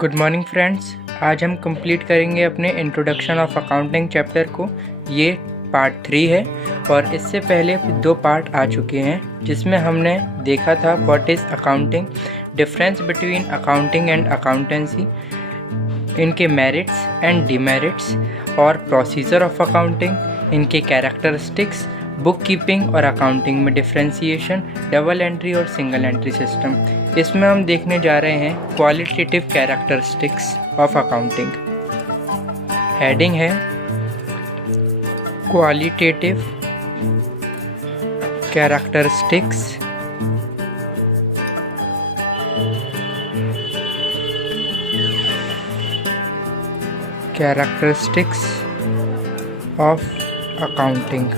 Good morning friends. आज हम complete करेंगे अपने इंट्रोडक्शन ऑफ अकाउंटिंग चैप्टर को। ये पार्ट 3 है और इससे पहले 2 पार्ट आ चुके हैं जिसमें हमने देखा था what is accounting, difference between accounting and accountancy, इनके मेरिट्स एंड डिमेरिट्स और प्रोसीजर ऑफ अकाउंटिंग, इनके कैरेक्टरिस्टिक्स, बुक कीपिंग और अकाउंटिंग में डिफ्रेंसिएशन, डबल एंट्री और सिंगल एंट्री सिस्टम। इसमें हम देखने जा रहे हैं qualitative characteristics of accounting. Heading है qualitative characteristics of accounting.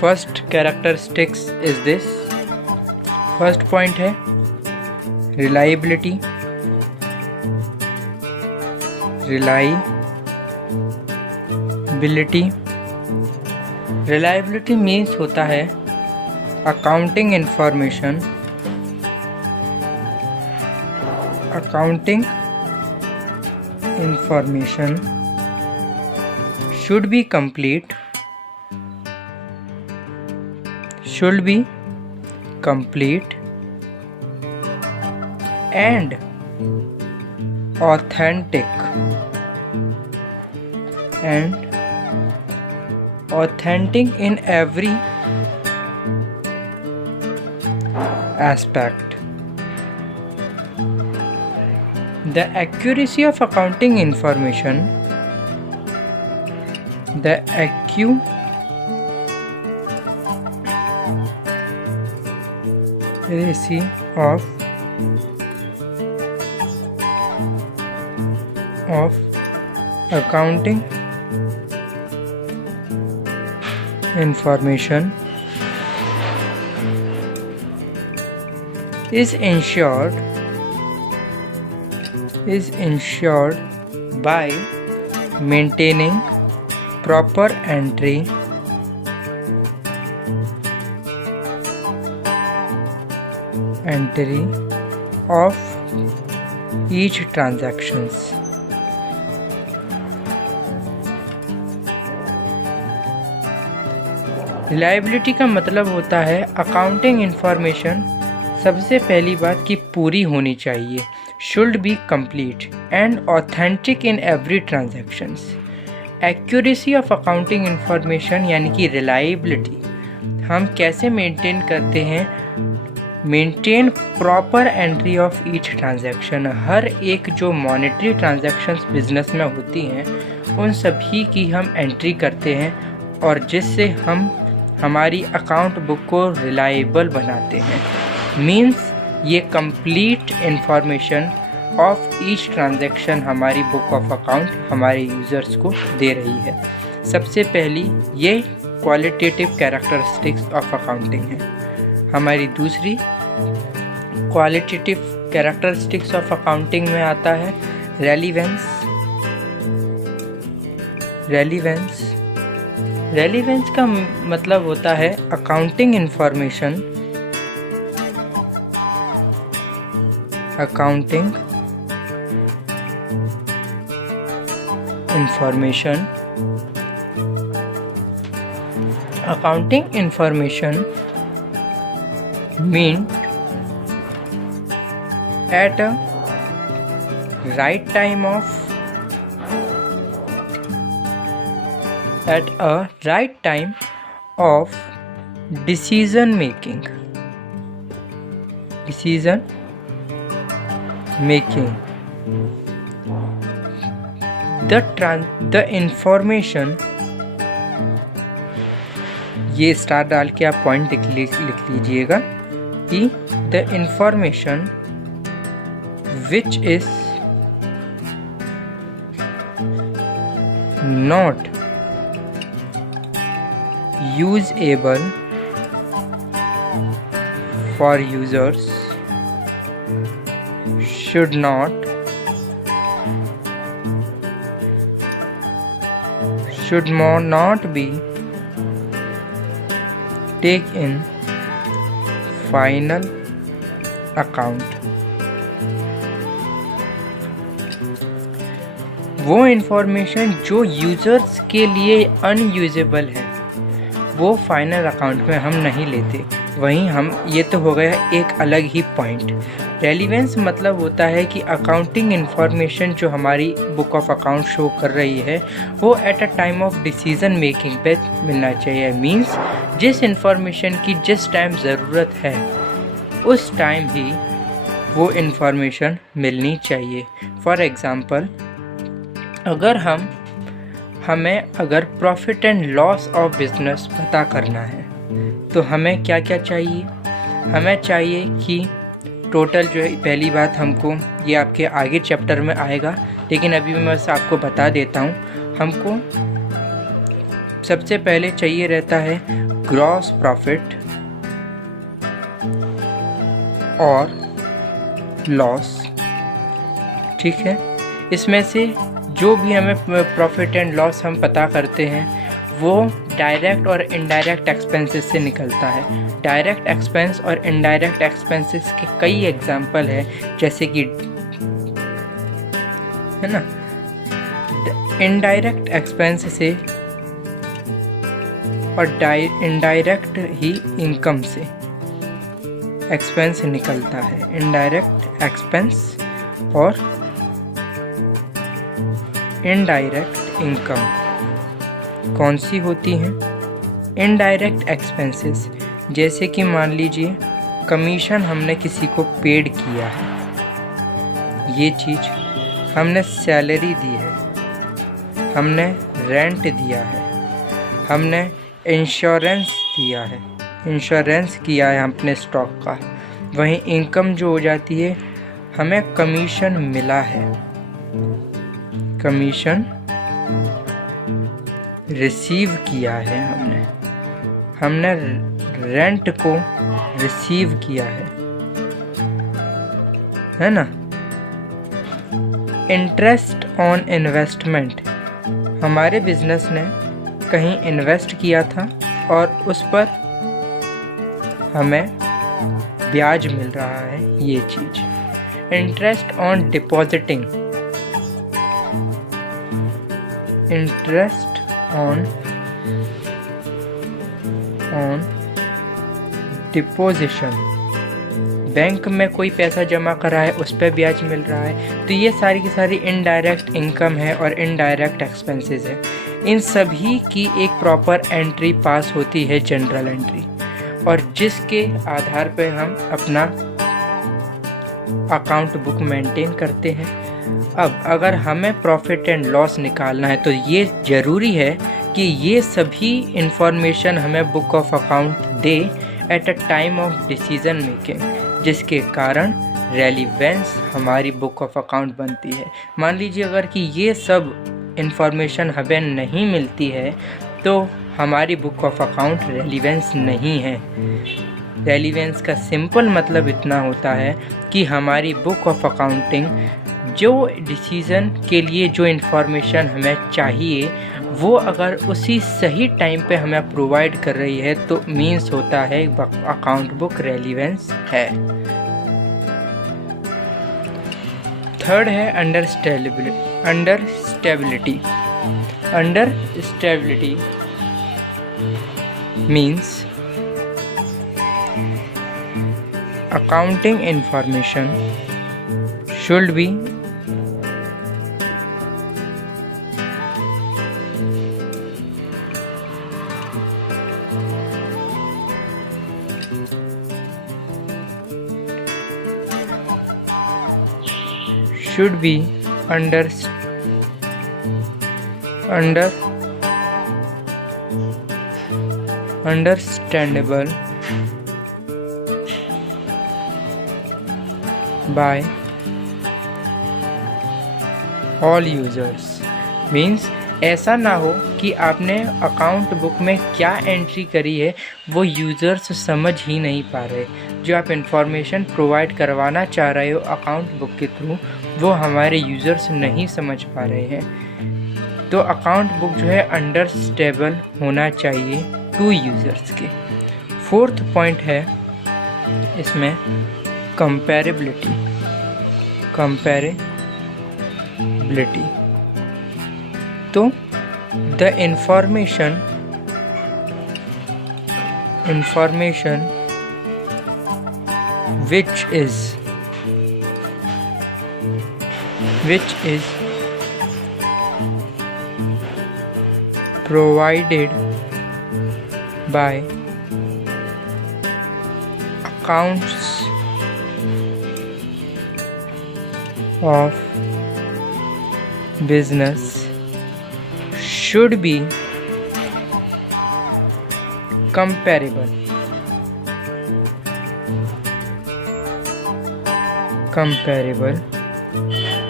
First characteristics is this. First point है रिलायबिलिटी। रिलायबिलिटी मीन्स होता है accounting information should be complete and authentic in every aspect. The accuracy of accounting information, of accounting information is ensured by maintaining proper entry of each transactions. Reliability का मतलब होता है accounting information सबसे पहली बात कि पूरी होनी चाहिए, should be complete and authentic in every transactions. Accuracy of accounting information यानी कि रिलायबिलिटी हम कैसे मेंटेन करते हैं, maintain proper entry of each transaction. हर एक जो मॉनेटरी ट्रांजैक्शंस बिजनेस में होती हैं उन सभी की हम एंट्री करते हैं और जिससे हम हमारी अकाउंट बुक को रिलायबल बनाते हैं। मीन्स ये complete information of each transaction हमारी बुक ऑफ अकाउंट हमारे यूज़र्स को दे रही है। सबसे पहली ये क्वालिटेटिव कैरेक्टरिस्टिक्स ऑफ अकाउंटिंग है। हमारी दूसरी क्वालिटेटिव कैरेक्टरिस्टिक्स ऑफ अकाउंटिंग में आता है रेलिवेंस का मतलब होता है accounting information meant at a right time of decision making. The information, ये स्टार डाल के आप पॉइंट लिख लीजिएगा कि the information which is not usable for users should not be take in final account. वो इंफॉर्मेशन जो यूज़र्स के लिए अनयूजेबल है वो फाइनल अकाउंट में हम नहीं लेते। वहीं हम ये तो हो गया एक अलग ही पॉइंट। रेलिवेंस मतलब होता है कि अकाउंटिंग इन्फॉर्मेशन जो हमारी बुक ऑफ अकाउंट शो कर रही है वो at a time of decision making पे मिलना चाहिए। मींस जिस इन्फॉर्मेशन की जिस टाइम ज़रूरत है उस टाइम ही वो इन्फॉर्मेशन मिलनी चाहिए। फॉर एग्ज़ाम्पल, अगर profit and loss of business पता करना है तो हमें क्या क्या चाहिए? हमें चाहिए कि टोटल जो है, पहली बात हमको, ये आपके आगे चैप्टर में आएगा लेकिन अभी मैं बस आपको बता देता हूँ, हमको सबसे पहले चाहिए रहता है ग्रॉस प्रॉफिट और लॉस। ठीक है, इसमें से जो भी हमें प्रॉफिट एंड लॉस हम पता करते हैं वो डायरेक्ट और इनडायरेक्ट एक्सपेंसेस से निकलता है। डायरेक्ट एक्सपेंस और इनडायरेक्ट एक्सपेंसेस के कई एग्जांपल है, जैसे कि, है ना, इनडायरेक्ट एक्सपेंस से और इनडायरेक्ट ही इनकम से एक्सपेंस निकलता है। इनडायरेक्ट एक्सपेंस और इनडायरेक्ट इनकम कौन सी होती हैं? इनडायरेक्ट एक्सपेंसेस, जैसे कि मान लीजिए कमीशन हमने किसी को पेड किया है, ये चीज़ हमने सैलरी दी है, हमने रेंट दिया है, हमने इंश्योरेंस दिया है, इंश्योरेंस किया है अपने स्टॉक का। वहीं इनकम जो हो जाती है, हमें कमीशन मिला है, कमीशन रिसीव किया है हमने रेंट को रिसीव किया है ना। इंटरेस्ट ऑन इन्वेस्टमेंट, हमारे बिजनेस ने कहीं इन्वेस्ट किया था और उस पर हमें ब्याज मिल रहा है, ये चीज़। Interest on depositing, interest on deposition, bank में कोई पैसा जमा करा है उस पर ब्याज मिल रहा है। तो ये सारी की सारी इनडायरेक्ट इनकम है और इनडायरेक्ट एक्सपेंसेस है। इन सभी की एक प्रॉपर एंट्री पास होती है, जनरल एंट्री, और जिसके आधार पर हम अपना अकाउंट बुक मेंटेन करते हैं। अब अगर हमें प्रॉफिट एंड लॉस निकालना है तो ये ज़रूरी है कि ये सभी इंफॉर्मेशन हमें book of account they at a time of decision making, जिसके कारण रेलिवेंस हमारी बुक ऑफ अकाउंट बनती है। मान लीजिए अगर कि ये सब इंफॉर्मेशन हमें नहीं मिलती है तो हमारी बुक ऑफ अकाउंट रेलिवेंस नहीं है। रेलिवेंस का सिंपल मतलब इतना होता है कि हमारी बुक ऑफ अकाउंटिंग जो डिसीज़न के लिए जो इन्फॉर्मेशन हमें चाहिए वो अगर उसी सही टाइम पे हमें प्रोवाइड कर रही है तो मीन्स होता है अकाउंट बुक रेलिवेंस है। थर्ड है understandability. Understandability means accounting information should be understandable by all users। Means ऐसा ना हो कि आपने अकाउंट बुक में क्या एंट्री करी है वो यूज़र्स समझ ही नहीं पा रहे। जो आप इंफॉर्मेशन प्रोवाइड करवाना चाह रहे हो अकाउंट बुक के थ्रू वो हमारे यूज़र्स नहीं समझ पा रहे हैं। तो अकाउंट बुक जो है अंडरस्टेबल होना चाहिए टू यूज़र्स के। फोर्थ पॉइंट है इसमें कंपैरेबिलिटी तो the information which is provided by accounts of business should be comparable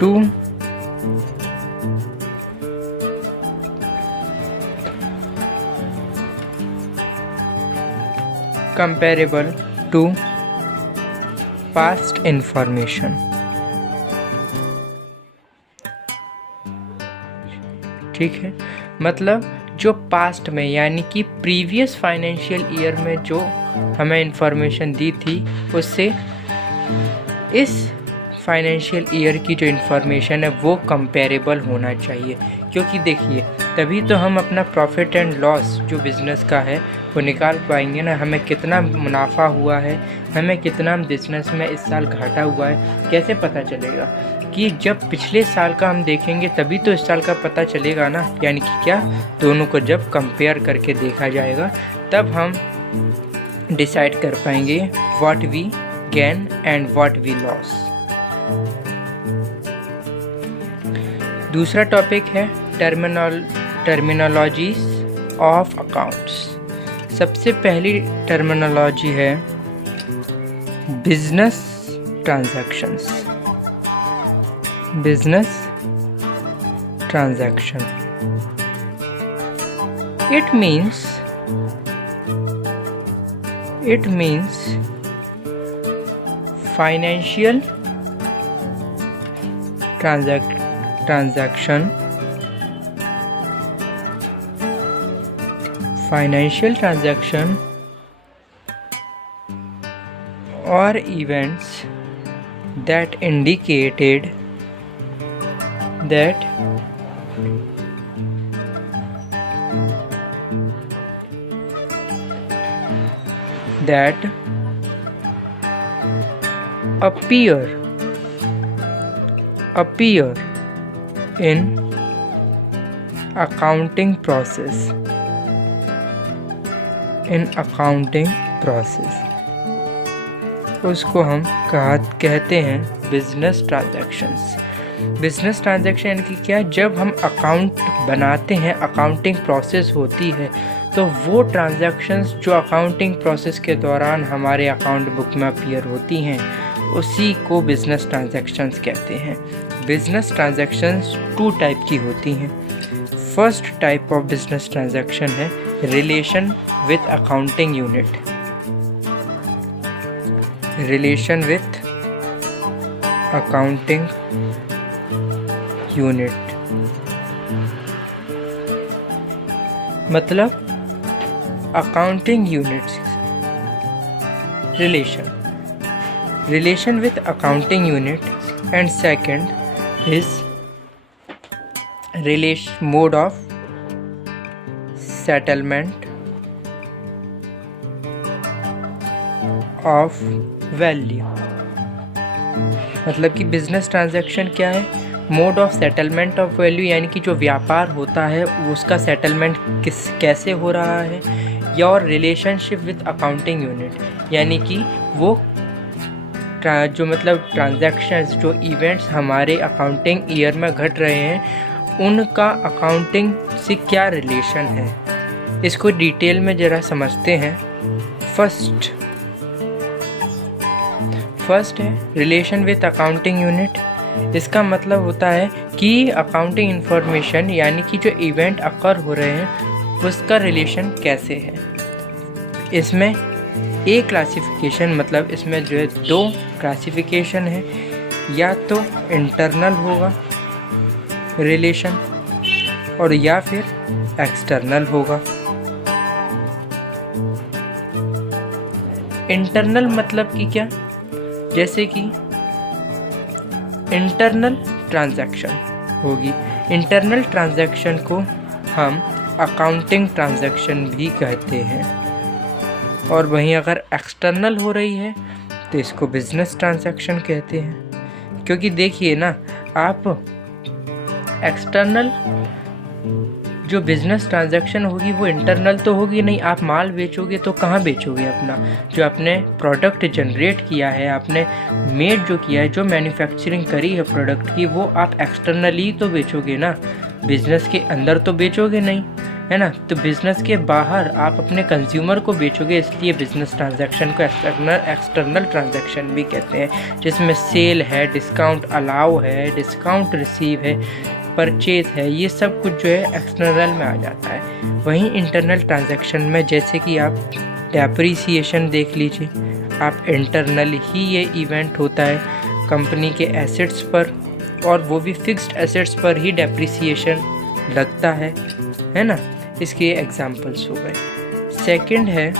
to past information। ठीक है, मतलब जो पास्ट में यानी कि प्रीवियस फाइनेंशियल ईयर में जो हमें इंफॉर्मेशन दी थी उससे इस फाइनेंशियल ईयर की जो इन्फॉर्मेशन है वो कंपेरेबल होना चाहिए। क्योंकि देखिए तभी तो हम अपना प्रॉफिट एंड लॉस जो बिज़नेस का है वो निकाल पाएंगे ना, हमें कितना मुनाफा हुआ है, हमें कितना बिज़नेस में इस साल घाटा हुआ है, कैसे पता चलेगा? कि जब पिछले साल का हम देखेंगे तभी तो इस साल का पता चलेगा ना। यानी कि क्या, दोनों को जब कंपेयर करके देखा जाएगा तब हम डिसाइड कर पाएंगे what we gain and what we loss. दूसरा टॉपिक है टर्मिनोलॉजीज ऑफ अकाउंट्स। सबसे पहली टर्मिनोलॉजी है business transaction. It means financial transaction or events that indicated that appear in accounting process उसको हम कहते हैं बिजनेस ट्रांजैक्शन। यानी कि क्या, जब हम अकाउंट बनाते हैं, अकाउंटिंग प्रोसेस होती है, तो वो ट्रांजैक्शंस जो अकाउंटिंग प्रोसेस के दौरान हमारे अकाउंट बुक में अपीयर होती हैं उसी को बिजनेस ट्रांजैक्शंस कहते हैं। बिजनेस ट्रांजैक्शंस 2 टाइप की होती हैं। First type of business transaction है रिलेशन विथ अकाउंटिंग यूनिट। मतलब accounting units relation with accounting unit, and second is mode of settlement of value। मतलब कि बिजनेस ट्रांजैक्शन क्या है, mode of settlement of value, यानी कि जो व्यापार होता है उसका सेटलमेंट कैसे हो रहा है, या और रिलेशनशिप विद अकाउंटिंग यूनिट, यानी कि वो जो मतलब ट्रांजैक्शंस, जो इवेंट्स हमारे अकाउंटिंग ईयर में घट रहे हैं उनका अकाउंटिंग से क्या रिलेशन है। इसको डिटेल में ज़रा समझते हैं। फर्स्ट है रिलेशन विद अकाउंटिंग यूनिट। इसका मतलब होता है कि अकाउंटिंग इंफॉर्मेशन यानी कि जो इवेंट अकर हो रहे हैं उसका रिलेशन कैसे है। इसमें ए क्लासिफिकेशन, मतलब इसमें जो है 2 क्लासिफिकेशन है, या तो इंटरनल होगा रिलेशन और या फिर एक्सटर्नल होगा। इंटरनल मतलब कि क्या, जैसे कि इंटरनल ट्रांजैक्शन होगी। इंटरनल ट्रांजैक्शन को हम अकाउंटिंग ट्रांजैक्शन भी कहते हैं, और वहीं अगर एक्सटर्नल हो रही है तो इसको बिजनेस ट्रांजैक्शन कहते हैं। क्योंकि देखिए ना, आप एक्सटर्नल जो बिजनेस ट्रांजैक्शन होगी वो इंटरनल तो होगी नहीं। आप माल बेचोगे तो कहाँ बेचोगे? अपना जो आपने प्रोडक्ट जनरेट किया है, आपने मेड जो किया है, जो मैन्युफैक्चरिंग करी है प्रोडक्ट की, वो आप एक्सटर्नली तो बेचोगे ना, बिजनेस के अंदर तो बेचोगे नहीं, है ना। तो बिजनेस के बाहर आप अपने कंज्यूमर को बेचोगे, इसलिए बिजनेस ट्रांजैक्शन को एक्सटर्नल ट्रांजैक्शन भी कहते हैं, जिसमें सेल है, डिस्काउंट अलाउ है, डिस्काउंट रिसीव है, परचेज है, ये सब कुछ जो है एक्सटर्नल में आ जाता है। वहीं इंटरनल ट्रांजैक्शन में जैसे कि आप डेप्रिसिएशन देख लीजिए, आप इंटरनल ही ये इवेंट होता है कंपनी के एसेट्स पर, और वो भी फिक्स्ड एसेट्स पर ही डेप्रिसिएशन लगता है ना। इसके एग्जांपल्स हो गए। सेकंड है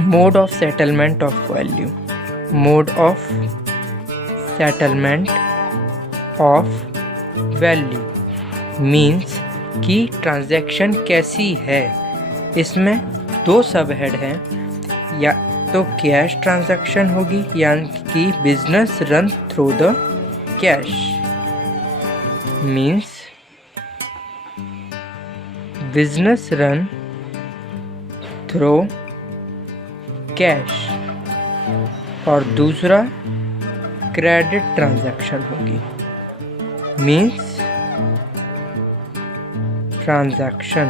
mode of settlement of value. Mode of settlement of value means कि ट्रांजैक्शन कैसी है। इसमें दो सब हेड हैं, या तो कैश ट्रांजैक्शन होगी, यानी कि business run through the cash, means business run through cash, और दूसरा क्रेडिट ट्रांजैक्शन होगी, means transaction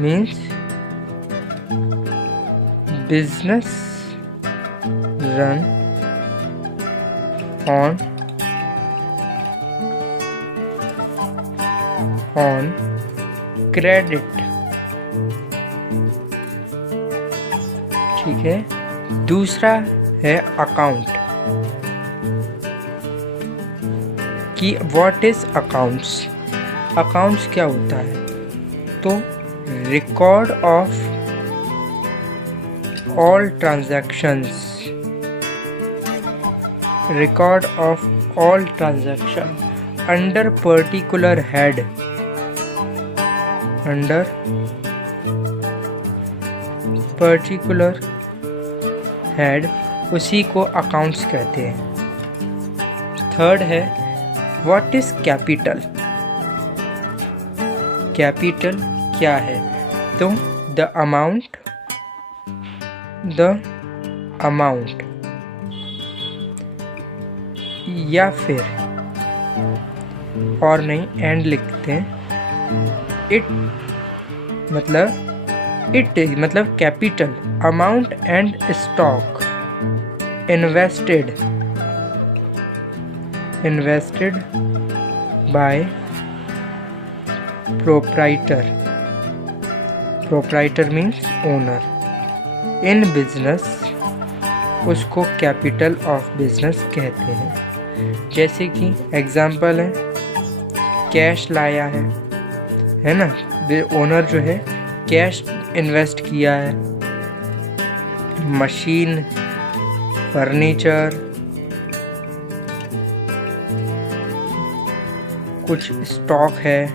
means business run on credit. ठीक है। दूसरा है अकाउंट, कि व्हाट इज अकाउंट्स। अकाउंट्स क्या होता है? तो record of all transactions, record of all transaction under particular head, under particular head, उसी को अकाउंट्स कहते हैं। थर्ड है व्हाट इज कैपिटल। कैपिटल क्या है? तो द अमाउंट या फिर और नहीं एंड लिखते हैं, इट मतलब capital, amount and stock invested by proprietor means owner in business, उसको कैपिटल ऑफ बिजनेस कहते हैं। जैसे कि एग्जांपल है, कैश लाया है ना, ओनर जो है कैश इन्वेस्ट किया है, मशीन, फर्नीचर, कुछ स्टॉक है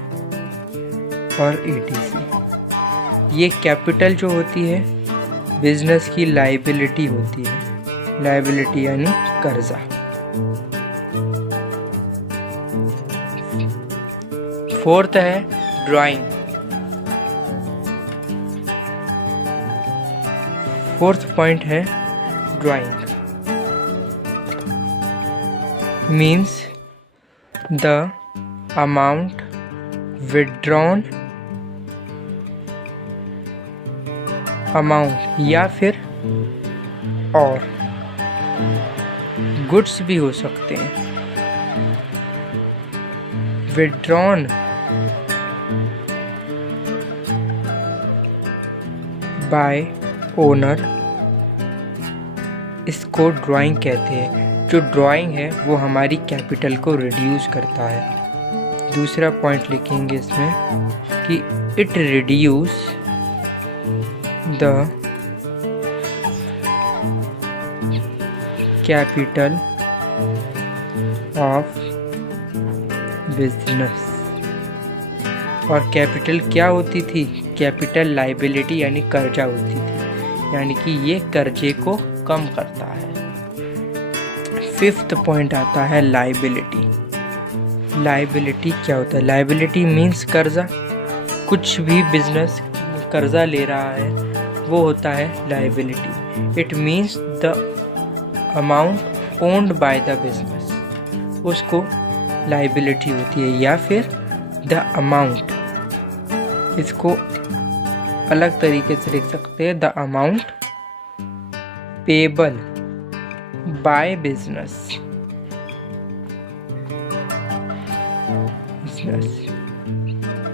और etc। ये कैपिटल जो होती है बिजनेस की लायबिलिटी होती है, लायबिलिटी यानी कर्जा। फोर्थ है ड्राइंग। फोर्थ पॉइंट है drawing, means the amount withdrawn amount, या फिर और गुड्स भी हो सकते हैं। विथड्रॉन बाय ओनर, इसको ड्राइंग कहते हैं। जो ड्राइंग है वो हमारी कैपिटल को रिड्यूस करता है। दूसरा पॉइंट लिखेंगे इसमें कि it reduce the capital of business. और कैपिटल क्या होती थी? कैपिटल लाइबिलिटी यानी कर्जा होती थी, यानी कि ये कर्जे को कम करता है। फिफ्थ पॉइंट आता है लाइबिलिटी। लाइबिलिटी क्या होता है? लाइबिलिटी मीन्स कर्जा। कुछ भी बिजनेस कर्जा ले रहा है वो होता है liability. It means the amount owned by the business, उसको लाइबिलिटी होती है। या फिर द अमाउंट, इसको अलग तरीके से लिख सकते हैं, the amount payable by business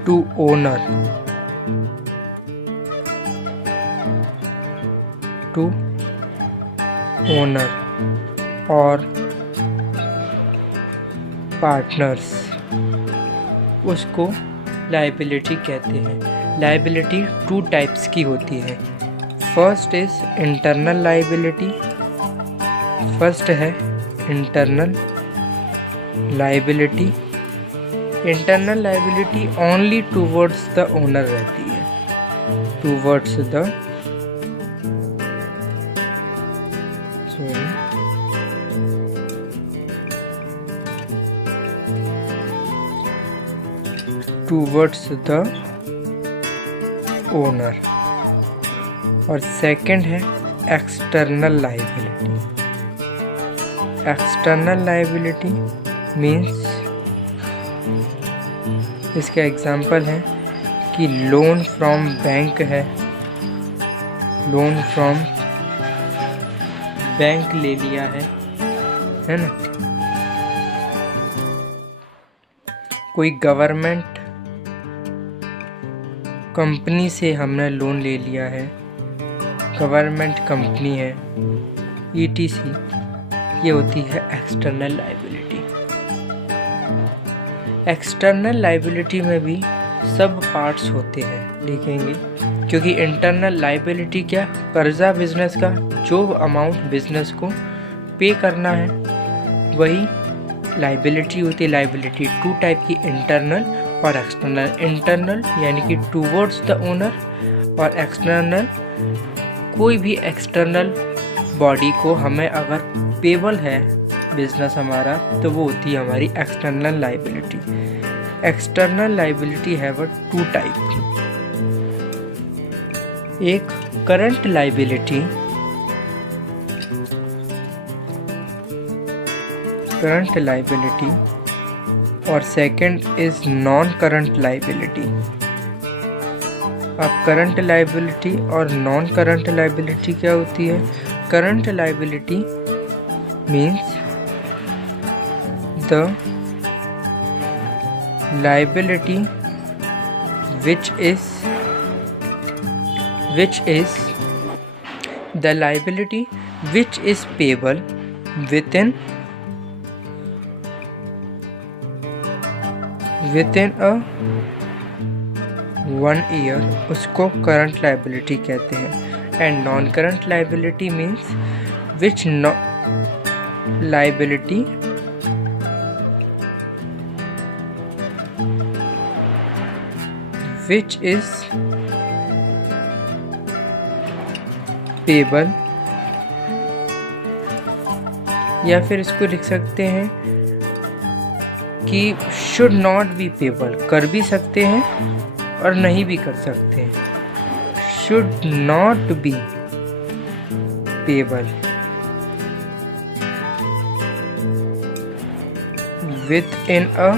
to owner और पार्टनर्स, उसको लाइबिलिटी कहते हैं। लाइबिलिटी 2 टाइप्स की होती है। First is internal liability. First है internal liability. Internal liability only towards the owner रहती है, towards the towards the owner. और सेकंड है external liability. External liability means, इसका एग्जांपल है कि लोन फ्रॉम बैंक है, लोन फ्रॉम बैंक ले लिया है ना। कोई गवर्नमेंट कंपनी से हमने लोन ले लिया है, गवर्नमेंट कंपनी है, ETC, ये होती है एक्सटर्नल लाइबिलिटी। एक्सटर्नल लाइबिलिटी में भी सब पार्ट्स होते हैं, देखेंगे, क्योंकि इंटरनल लाइबिलिटी क्या, कर्जा बिजनेस का, जो अमाउंट बिजनेस को पे करना है वही लाइबिलिटी होती है। लाइबिलिटी 2 टाइप की, इंटरनल और एक्सटर्नल। इंटरनल यानी कि टूवर्ड्स द ओनर, और एक्सटर्नल कोई भी एक्सटर्नल बॉडी को हमें अगर पेबल है बिजनेस हमारा, तो वो होती है हमारी external liability. External liability have 2 type. एक करंट लाइबिलिटी, और second is non current liability. अब करंट लाइबिलिटी और नॉन करंट लाइबिलिटी क्या होती है? Current liability means the liability which is payable within a 1 year, उसको करंट लाइबिलिटी कहते हैं। And non current liability means which liability which is payable, या फिर इसको लिख सकते हैं कि should not be payable, कर भी सकते हैं और नहीं भी कर सकते हैं। should not be payable within a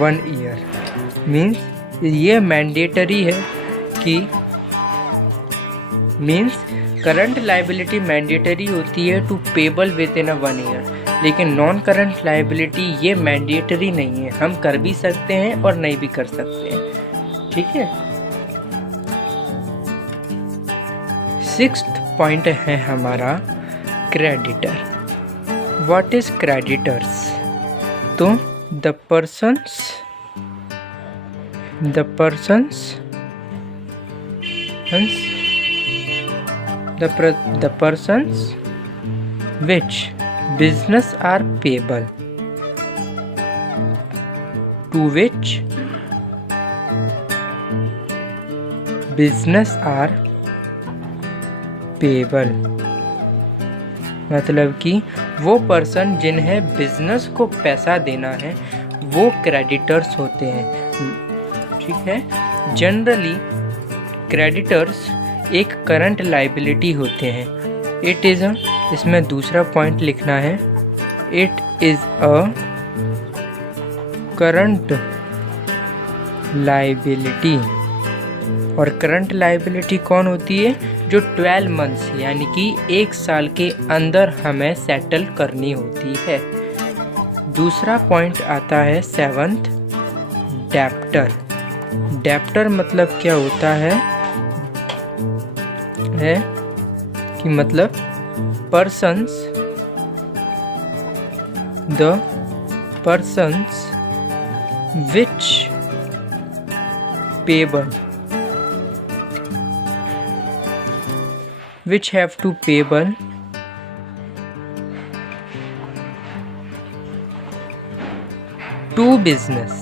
1 year means ये मैंडेटरी है कि, मीन्स करंट लाइबिलिटी मैंडेटरी होती है to payable within a 1 year, लेकिन नॉन करंट लाइबिलिटी ये मैंडेटरी नहीं है, हम कर भी सकते हैं और नहीं भी कर सकते हैं। ठीक है। 6th पॉइंट है हमारा क्रेडिटर। What is creditors? तो the persons which business are payable, to which business are payable। मतलब कि वो पर्सन जिन्हें बिजनेस को पैसा देना है वो क्रेडिटर्स होते हैं। ठीक है, जनरली क्रेडिटर्स एक करंट लाइबिलिटी होते हैं। इट इज़ अ, इसमें दूसरा पॉइंट लिखना है, it is a current liability. और करंट लाइबिलिटी कौन होती है? जो 12 मंथ्स यानी कि 1 साल के अंदर हमें सेटल करनी होती है। दूसरा पॉइंट आता है 7th, डेप्टर। डेप्टर मतलब क्या होता है कि मतलब the persons which payable, which have to payable to business,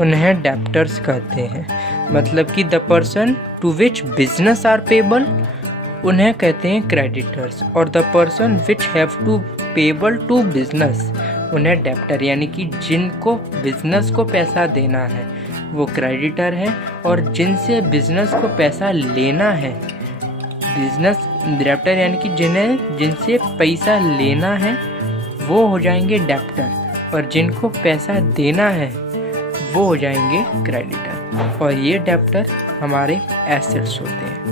उन्हें डेप्टर्स कहते हैं। मतलब कि the person to which business are payable उन्हें कहते हैं क्रेडिटर्स, और the person which have to payable to business उन्हें डेप्टर, यानी कि जिनको बिजनेस को पैसा देना है वो क्रेडिटर है, और जिनसे बिजनेस को पैसा लेना है बिजनेस डेप्टर, यानी कि जिनसे पैसा लेना है वो हो जाएंगे डेप्टर, और जिनको पैसा देना है वो हो जाएंगे क्रेडिटर। और ये डेप्टर हमारे एसेट्स होते हैं।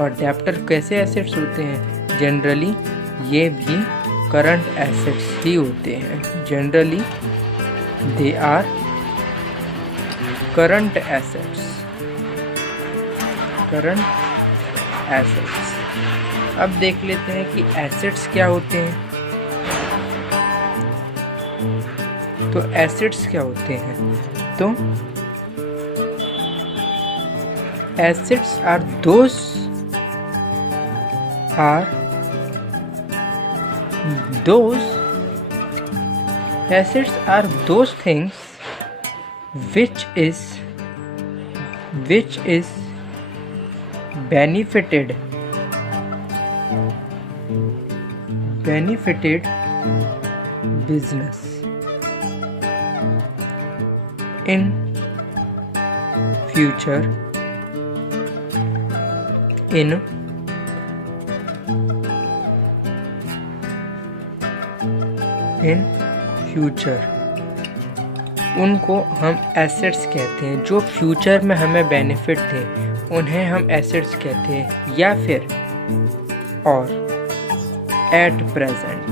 और डेप्टर कैसे एसेट्स होते हैं? जनरली ये भी करंट एसेट्स ही होते हैं। Generally they are current assets, current assets. अब देख लेते हैं कि एसेट्स क्या होते हैं। तो एसेट्स क्या होते हैं? तो assets are those things which is benefited business in future, उनको हम एसेट्स कहते हैं। जो फ्यूचर में हमें बेनिफिट दें उन्हें हम एसेट्स कहते हैं, या फिर और एट प्रेजेंट,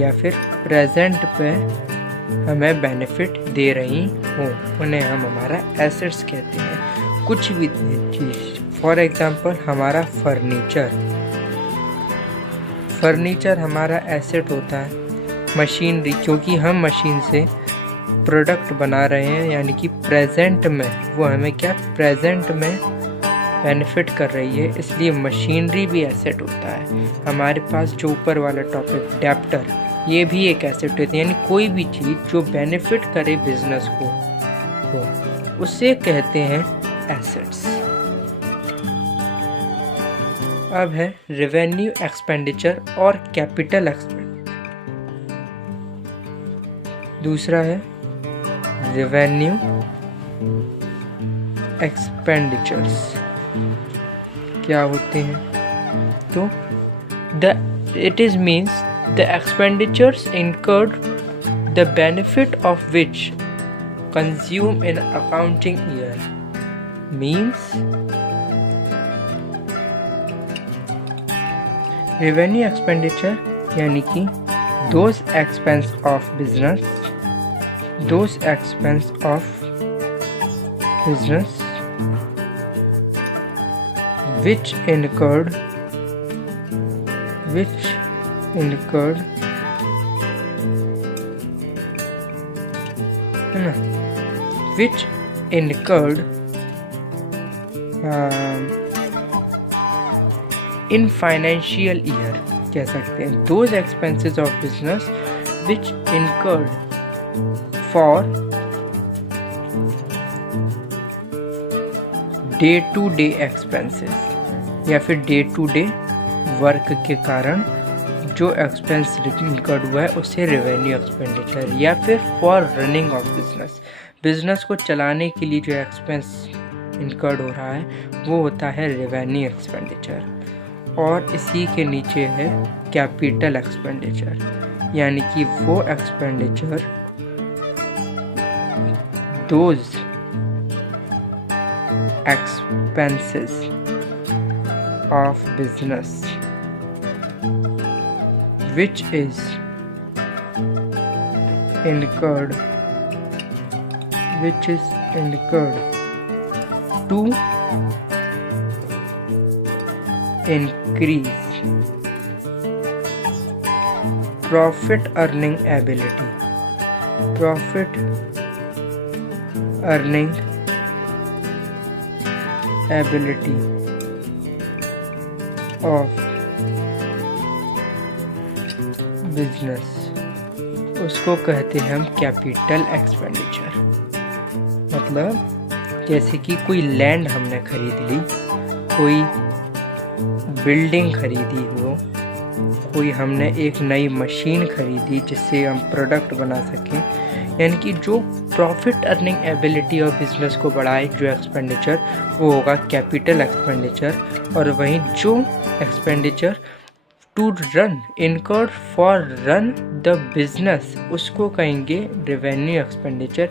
या फिर प्रेजेंट पे हमें बेनिफिट दे रही हो उन्हें हम हमारा एसेट्स कहते हैं। कुछ भी चीज़, फॉर एग्जांपल हमारा फर्नीचर हमारा एसेट होता है। मशीनरी, क्योंकि हम मशीन से प्रोडक्ट बना रहे हैं, यानी कि प्रेजेंट में वो हमें प्रेजेंट में बेनिफिट कर रही है, इसलिए मशीनरी भी एसेट होता है। हमारे पास जो ऊपर वाला टॉपिक डेप्टर, ये भी एक एसेट होती है, यानी कोई भी चीज़ जो बेनिफिट करे बिजनेस को उसे कहते हैं एसेट्स। अब है रेवेन्यू एक्सपेंडिचर और कैपिटल एक्सपेंडिचर। दूसरा है रेवेन्यू एक्सपेंडिचर्स क्या होते हैं? तो it is means the expenditures incurred, the benefit of which consume in accounting year, means revenue expenditure यानी कि those expense of business which incurred in financial year, कह सकते हैं। Those expenses of business which incurred for day to day expenses, या फिर day to day work के कारण जो एक्सपेंस इनकर्ड हुआ है उसे रेवेन्यू एक्सपेंडिचर, या फिर for running of business, business को चलाने के लिए जो एक्सपेंस इनकर्ड हो रहा है वो होता है रेवेन्यू एक्सपेंडिचर। और इसी के नीचे है कैपिटल एक्सपेंडिचर, यानी कि वो expenditure those expenses of business which is incurred to increase profit earning ability of business, उसको कहते हैं हम कैपिटल एक्सपेंडिचर। मतलब जैसे कि कोई लैंड हमने खरीद ली, कोई बिल्डिंग खरीदी हो, कोई हमने एक नई मशीन खरीदी जिससे हम प्रोडक्ट बना सकें, यानी कि जो profit earning ability of business को बढ़ाए जो एक्सपेंडिचर, वो होगा कैपिटल एक्सपेंडिचर। और वहीं जो expenditure to run incurred for run the business, उसको कहेंगे रेवेन्यू एक्सपेंडिचर।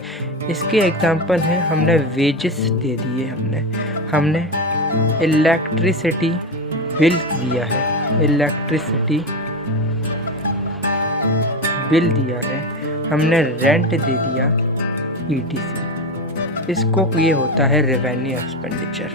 इसके एग्जांपल हैं, हमने वेजेस दे दिए, हमने इलेक्ट्रिसिटी बिल दिया है, हमने रेंट दे दिया ETC, इसको ये होता है रेवेन्यू एक्सपेंडिचर।